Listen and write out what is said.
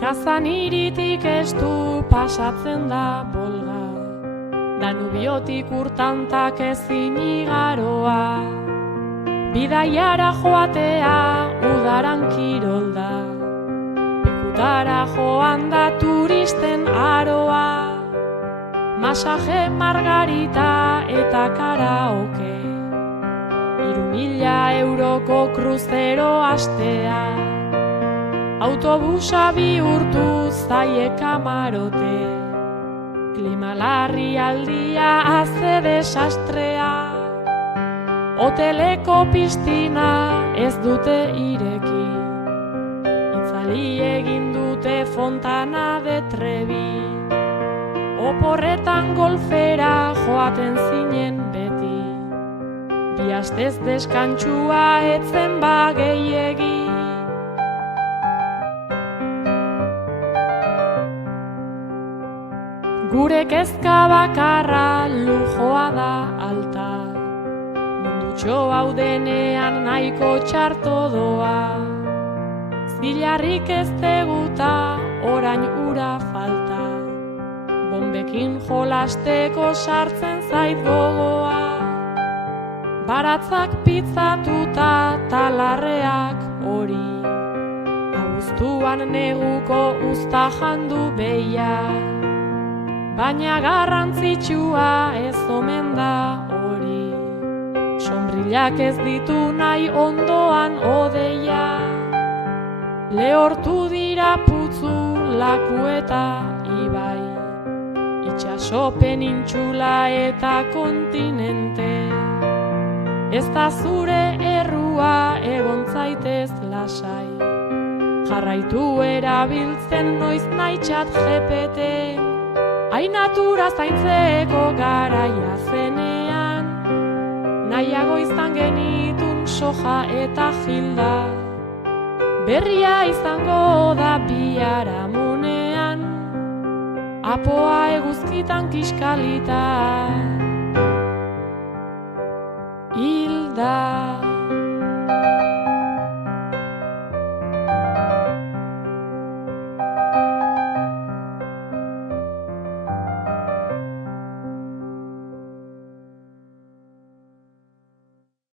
Kazaniritik estu pasatzen da Bolga, Danubiotik urtantak ezin igaroa, bidaiara joatea udaran kirolda, Bekutara joan da turisten aroa, masaje margarita eta karaoke, 3.000 euroko kruzero astea, autobusa bihurtu zaie kamarote, klima larrialdia haze desastrea, hoteleko pistina ez dute ireki, itzali egin dute Fontana de Trevi, oporretan golfera joaten zinen beti, bi astez deskantsua etzen bageiegi. Gure kezka bakarra lujoa da alta, mundutxo hau denean nahiko txarto doa, zilarrik ez teguta orain ura falta, bombekin jolasteko sartzen zait gogoa, baratzak pizzatuta talarreak hori, abuztuan neguko uzta jandu behia, baina garrantzitsua ez omen da hori, sonbrilak ez ditu nahi ondoan odeia, lehortu dira putzu laku eta ibai, itxaso penintxula eta kontinente, ez da zure errua egon zaitez lasai, jarraitu erabiltzen noiz nahi txat GPT, hain natura zaintzeko garaia zenean, nahiago izan genitun soja eta jilda, berria izango da biharamunean, apoa eguzkitan kiskalita, hilda.